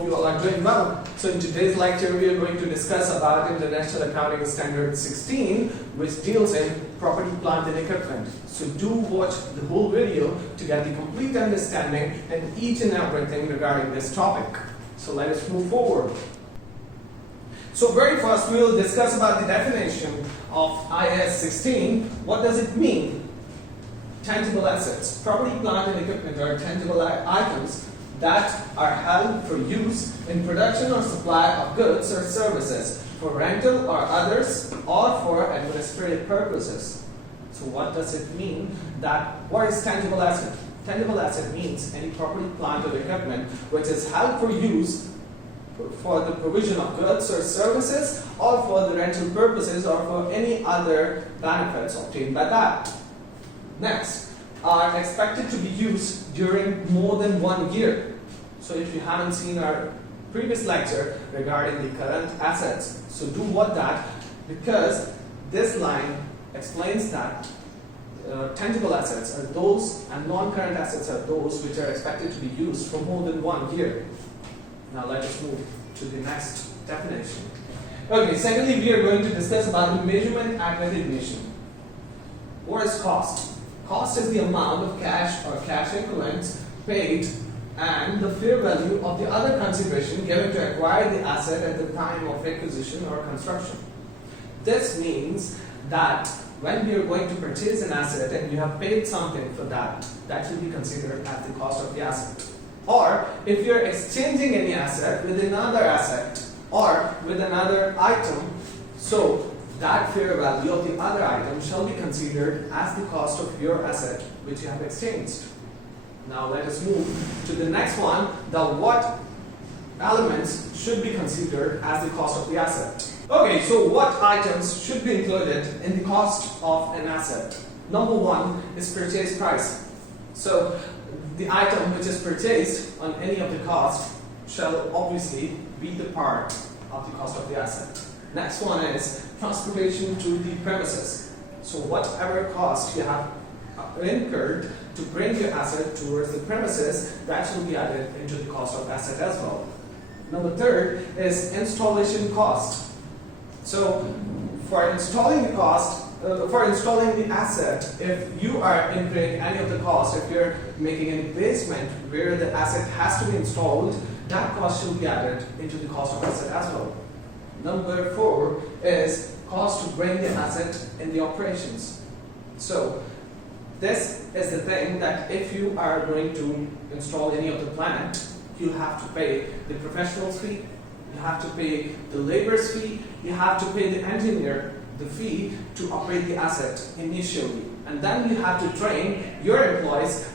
Hope you all are doing well. So in today's lecture, we are going to discuss about International Accounting Standard 16, which deals in property, plant and equipment. So do watch the whole video to get the complete understanding and each and everything regarding this topic. So let us move forward. So very first, we will discuss about the definition of IAS 16. What does it mean? Tangible assets. Property, plant and equipment are tangible items that are held for use in production or supply of goods or services for rental or others or for administrative purposes. So what does it mean? What is tangible asset? Tangible asset means any property, plant or equipment which is held for use for the provision of goods or services or for the rental purposes or for any other benefits obtained by that. Next, are expected to be used during more than 1 year. So if you haven't seen our previous lecture regarding the current assets, so do watch that, because this line explains that tangible assets are those and non-current assets are those which are expected to be used for more than 1 year. Now let us move to the next definition. Okay, secondly, we are going to discuss about the measurement and recognition. What is cost? Cost is the amount of cash or cash equivalents paid and the fair value of the other consideration given to acquire the asset at the time of acquisition or construction. This means that when you are going to purchase an asset and you have paid something for that, that will be considered as the cost of the asset. Or if you are exchanging any asset with another asset or with another item, so that fair value of the other item shall be considered as the cost of your asset which you have exchanged. Now let us move to the next one, what elements should be considered as the cost of the asset. Okay, so what items should be included in the cost of an asset? Number one is purchase price. So the item which is purchased on any of the costs shall obviously be the part of the cost of the asset. Next one is transportation to the premises. So whatever cost you have incurred to bring your asset towards the premises, that shall be added into the cost of asset as well. Number third is installation cost. So for installing the asset, if you are incurring any of the cost, if you're making any basement where the asset has to be installed, that cost shall be added into the cost of asset as well. Number four is cost to bring the asset in the operations. So this is the thing that if you are going to install any of the plant, you have to pay the professional's fee, you have to pay the labor's fee, you have to pay the engineer the fee to operate the asset initially, and then you have to train your employees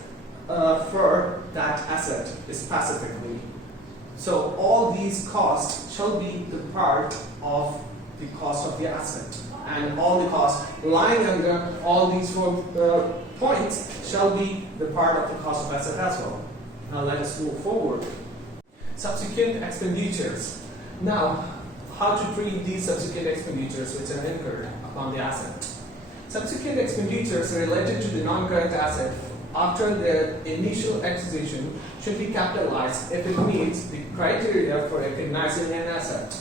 for that asset specifically. So all these costs shall be the part of the cost of the asset, and all the costs lying under all these four points shall be the part of the cost of asset as well. Now let us move forward. Subsequent expenditures. Now, how to treat these subsequent expenditures which are incurred upon the asset. Subsequent expenditures related to the non-current asset after the initial acquisition should be capitalized if it meets the criteria for recognizing an asset.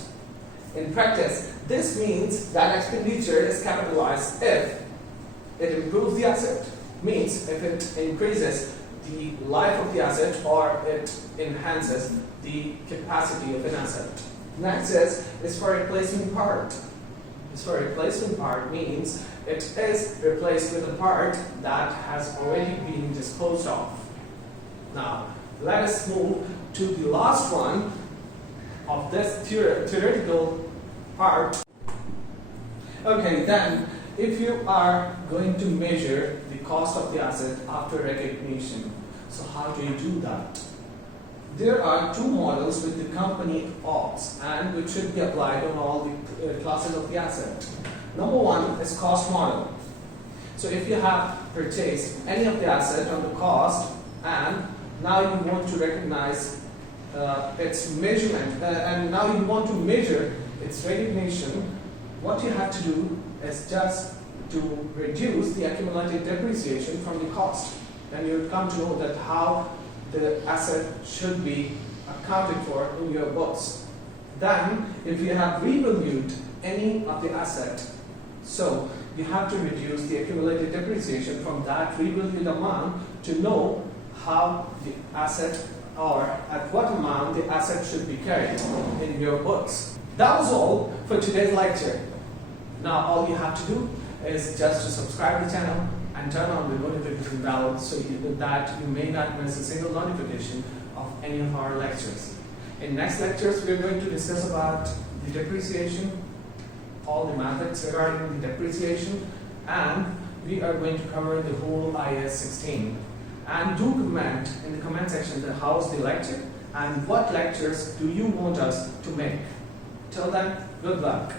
In practice, this means that expenditure is capitalized if it improves the asset, means if it increases the life of the asset or it enhances the capacity of an asset. Next is for replacement part. For replacement part means it is replaced with a part that has already been disposed of. Now, let us move to the last one of this theoretical part. Okay, then if you are going to measure the cost of the asset after recognition, so how do you do that? There are two models which the company opts and which should be applied on all the classes of the asset. Number one is cost model. So if you have purchased any of the asset on the cost and now you want to recognize its measurement and now you want to measure its recognition, what you have to do is just to reduce the accumulated depreciation from the cost. Then you come to know that how the asset should be accounted for in your books. Then, if you have revalued any of the asset, so you have to reduce the accumulated depreciation from that revalued amount to know how the asset or at what amount the asset should be carried in your books. That was all for today's lecture. Now all you have to do is just to subscribe to the channel and turn on the notification bell so that you may not miss a single notification of any of our lectures. In next lectures, we are going to discuss about the depreciation, all the methods regarding the depreciation, and we are going to cover the whole IAS 16. And do comment in the comment section that how's the lecture and what lectures do you want us to make. Till then, good luck.